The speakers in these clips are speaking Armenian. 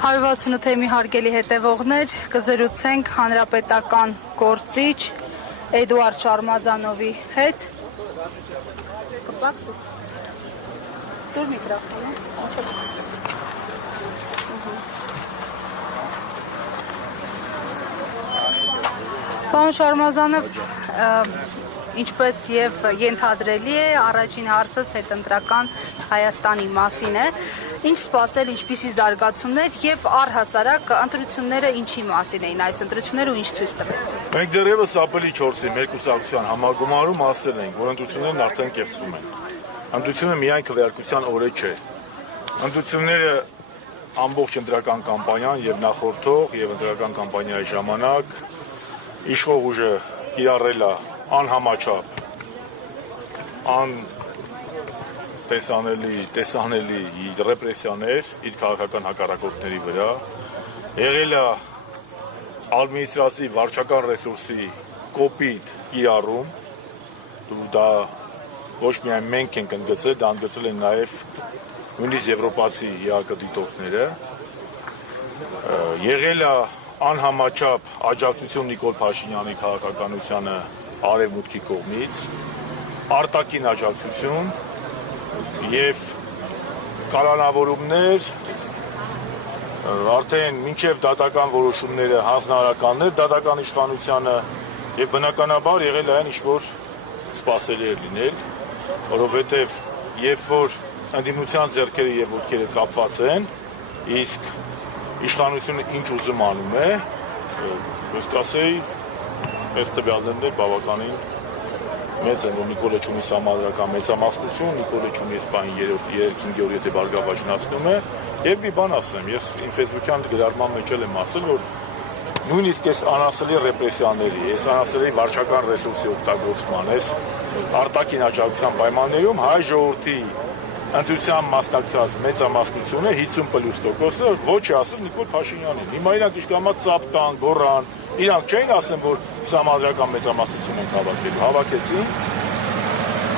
168-ի հարգելի հետևողներ, կզրուցենք հանրապետական գործիչ Էդուարդ Շարմազանովի հետ։ Դուր միկրոֆոնը։ Պարոն Շարմազանով, ինչպես եւ ենթադրելի է, առաջին հարցս հետընտրական Հայաստանի մասին է։ Ինչ սպասել, ինչպիսի զարգացումներ եւ առհասարակ ընտրությունները ինչի մասին էին այս ընտրությունները ու ինչ ցույց տվեցին։ Մենք դեռևս ապրիլի 4-ի մեր կուսակցության համագումարում ասել ենք, որ ընտրություններն արդեն կեղծվում են։ Ընտրությունը միայն քվեարկության օրը չէ։ Ընտրությունները ամբողջ ընտրական կամպանիան եւ նախորդող եւ ընտրական կամպանիայի ժամանակ իշխող ուժը կիրառել է անհամաչափ, տեսանելի ռեպրեսիաներ իր քաղաքական հակառակորդների վրա, եղել է ադմինիստրատիվ վարչական ռեսուրսի կոպիտ կիրառում, դա ոչ միայն մենք ենք ընդգծել, դա ընդգծել են նաև նույնիսկ եվրոպացի ԵԱԿ դիտորդները, եղել է անհամաչափ աջակցություն Նիկոլ Փաշինյանի քաղաքականությանը արևմուտքի կողմից, արտաքին աջակցություն եւ կալանավորումներ արդեն մինչեւ դատական որոշումները հանձնարարականներ դատական իշխանությանը եւ բնականաբար եղել այն ինչ որ սպասելի էր լինել, որովհետեւ երբ որ ընդդիմության ձեռքերը եւ ոտքերը կապված են, իսկ իշխանությունը ինչ ուզում անում է, ես կասեի, այս տվյալներն բավականին մեծ են, որ Նիկոլը չունի համադրական մեծամասնություն, Նիկոլը չունի սպային 3-5 օր եթե բարգավաճնացնում է, եւ մի բան ասեմ, ես իմ ֆեյսբուքյան գրառման մեջ եմ ասել, որ նույնիսկ այս անասելի ռեպրեսիաների, այս անասելի վարչական ռեսուրսի օգտագործման, այս արտաքին աջակցության պայմաններում հայ ժողովրդի ընտրության մասնակցած մեծամասնությունը 50+%-ը ոչ է ասում Նիկոլ Փաշինյանին։ Հիմա իրանք իշկամած ծափ տան, գոռան, իրանք չէին ասում, որ համադրական մեծամասնություն են հավաքելու, հավաքեցին։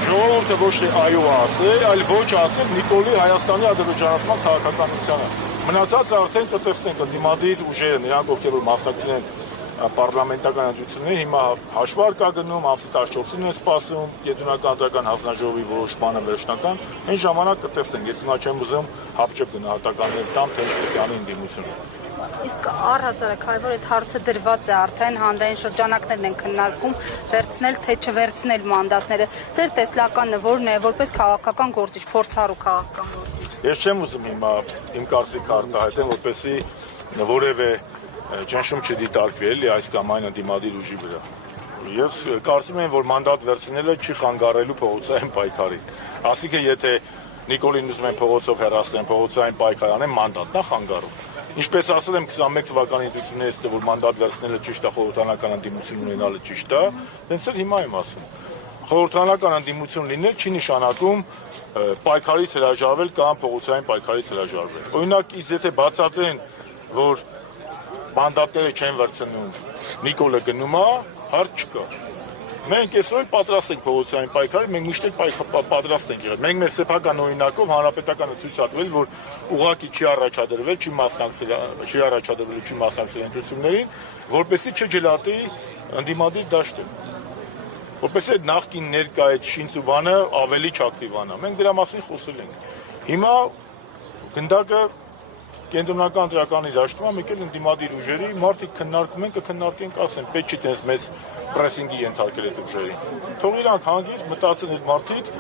Ժողովուրդը ոչ թե այո ասել, այլ ոչ ասել Նիկոլի Հայաստանի ադրբեջանացման քաղաքականությանը։ Մնացածը արդեն կտեսնենք ընդդիմադիր ուժերը, նրանք ովքեր որ մասնակցել են պարլամենտական ընտրություններ, հիմա հաշվարկ է գնում, ամսի 14-ին է սպասում Կենտրոնական ընտրական հանձնաժողովի որոշմանը վերջնական, այն ժամանակ կտեսնենք, ես հիմա չեմ ուզում հապճեպ գնահատականներ տամ, թե ինչ պետք է անի ընդդիմությունը։ Իսկ առհասարակ հայ որ այդ հարցը դրված է արդեն հանրային շրջանակներն են քննարկում վերցնել թե չվերցնել մանդատները։ Ձեր տեսլականը որն է որպես քաղաքական գործիչ, փորձառու քաղաքական գործիչ։ Ես չեմ ուզում հիմա իմ կարծիքը արտահայտել, որպեսզի որևէ ճնշում չդիտարկվի էլի այս կամ այն ընդդիմադիր ուժի վրա։ Ես կարծում եմ, որ մանդատ վերցնելը չի խանգարելու փողոցային պայքարին։ Ասիկը եթե Նիկոլին ուզում են փողոցով հեռացնեն, փողոցային պայքար անեն, մանդատն է խանգարում։ Ինչպես ասել եմ 21 թվականի ընտրություններից, որ մանդատ վերցնելը ճիշտ է, խորհրդանական ընդդիմություն ունենալը ճիշտ է, հենց էլ հիմա եմ ասում։ Խորհրդանական ընդդիմություն լինել չի նշանակում պայքարից հրաժարվել կամ փողոցային պայքարից հրաժարվել։ Օրինակ, եթե բացատրեն, որ մանդատները չեն վերցնում, Նիկոլը գնում է, հարց չկա։ Մենք այսօր պատրաստ ենք փողոցային պայքարի, մենք միշտ պատրաստ ենք եղել։ Մենք մեր սեփական օրինակով հանրապետականը ցույց տվել, որ ուղղակի չի առաջադրվել, չի մասնակցել ընտրություններին, որպեսզի չջլատի ընդդիմադիր դաշտը։ Որպեսզի նախկին ներկա այդ շինծուբանը ավելի չակտիվանա։ Մենք դրա մասին խոսել ենք։ Հիմա գնդակը Կենտրոնական ընտրականի դաշտում եկել ընդդիմադիր ուժերի, մարդիկ քննարկում են, կքննարկենք, ասեն, պետք չի տես մեծ պրեսինգի ենթարկել այդ ուժերին։ Թող իրանք հանգիստ մտածեն այդ մարդիկ,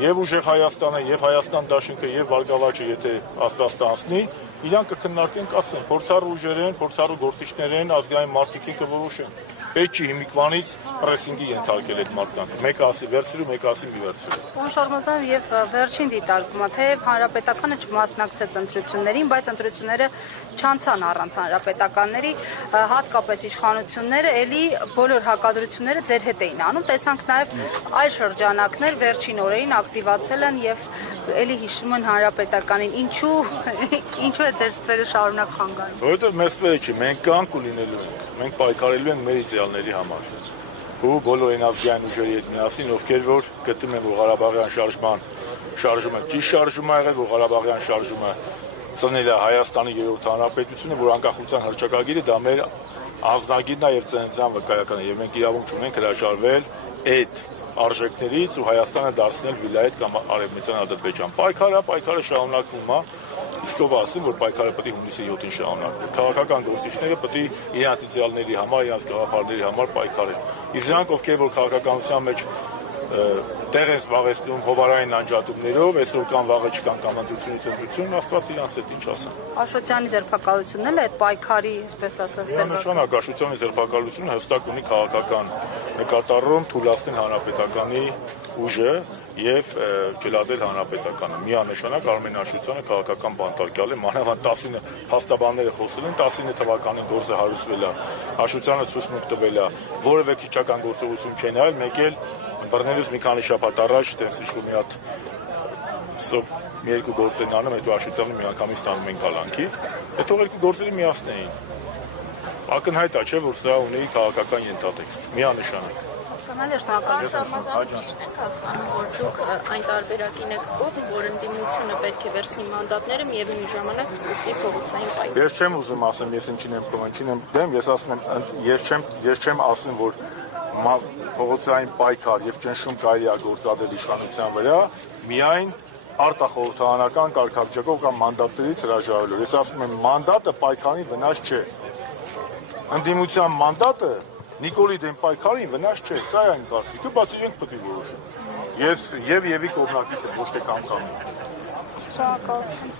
եւ ուժեղ Հայաստանը, եւ Հայաստան դաշինքը, եւ Բարգավաճը, եթե աստվածտանցնի, իրանք կքննարկենք, ասեն, փորձառու ուժեր են, փորձառու գործիչներ են, ազգային մարդիկ են կորոշեն։ Պետք չի հիմիկվանից պրեսինգի ենթարկել այդ մարդկանց։ Մեկը ասի վերցրու, մեկը ասի մի վերցրու։ Պարոն Շարմազանov, եւ վերջին դիտարկումը, թեև հանրապետականը չմասնակցեց ընտրություններին, բայց ընտրությունները չանցան առանց հանրապետականների, հատկապես իշխանությունները էլի բոլոր հակադրությունները ձեր հետ էին անում։ Տեսանք նաեւ այլ շրջանակներ վերջին օրերին ակտիվացել են եւ էլի հիշում են հանրապետականին։ Ինչու է ձեր ստվերը շարունակ խանգարում։ Որովհետեւ մեր ստվերը չի, մենք կանք ու լինելու ենք։ Մենք պայքարելու ենք մեր իդեալների համար։ Ու բոլոր այն ազգային ուժերի հետ միասին, ովքեր որ գտնում են, որ Ղարաբաղյան շարժումը ճիշտ շարժում է եղել, որ Ղարաբաղյան շարժումը ծնել է Հայաստանի 3-րդ հանրապետությունը, որ անկախության հռչակագիրը դա մեր անձնագիրն է եւ ծննդյան վկայականը, եւ մենք իրավունք ունենք հրաժարվել այդ արժեքներից ու Հայաստանը դարձնել վիլայետ կամ Արևմտյան Ադրբեջան։ Պայքարը շարունակվում է, իսկ ով ասում, որ պայքարը պետք է հունիսի 7-ին շարունակվի։ Քաղաքական գործիչները պետք է իրենց իդեալների համար, իրենց գաղափարների համար պայքարեն։ Իսկ նրանք, ովքեր որ քաղաքականության մեջ տեղ են զբաղեցնում հովարային անջատումներով, այսօր կան վաղը չկան կամ ընտրությունից ընտրություն, Աստված իրանց հետ ինչ ասա։ Աշոտյանի ձերբակալությունն էլ է այդ պայքարի, այսպես ասած, Նշանակ Աշոտյանի ձերբակալությունը հստակ ունի քաղաքական նկատառում թույլատնել հանրապետականի ուժը եւ ջլատել հանրապետականը։ Միանշանակ Արմեն Աշոտյանը քաղաքական բանտարկյալ է, մանավանդ 19 փաստաբանները խոսել են 19 թվականին գործը հարուցվել է, Աշոտյանը ցույց տվել է, որևէ քիչական գործողություն չեն արել, մեկ էլ բռնելուց մի քանի շաբաթ առաջ տես ինչ-որ մի հատ մի երկու գործ են անում, հետո Աշոտյանը մի անգամից ստանում են կալանքի, հետո երկու գործերը միացնեին։ Ակնհայտ է, չէ, որ սա ունի քաղաքական ենթատեքստ, միանշանակ։ Հասկանալի է, շնորհակալություն։ Հասկանում, որ դուք այն տարբերակին եք կողմ, որ ընդդիմությունը պետք է վերցնի մանդատները, միևնույն ժամանակ սկսի փողոցային պայքար։ Ես չեմ ուզում ասեմ, ես ինչին եմ կողմ, ինչին եմ դեմ, ես ասում եմ, ես չեմ ասում, որ փողոցային պայքար եւ ճնշում կարելի է գործադրել իշխանության վրա, միայն արտախորհրդարանական կարգավիճակով կամ մանդատներից հրաժարվելով։ Ես ասում եմ, մանդատը պայքարի վնաս չէ։ Ընդդիմության մանդատը Նիկոլի դեմ պայքարի վնաս չէ, սա է այն կարծիքը, բացի իրենք պետք է որոշեն։ Ես եւի կողմնակից եմ, ոչ թե կամ։ Շնորհակալություն։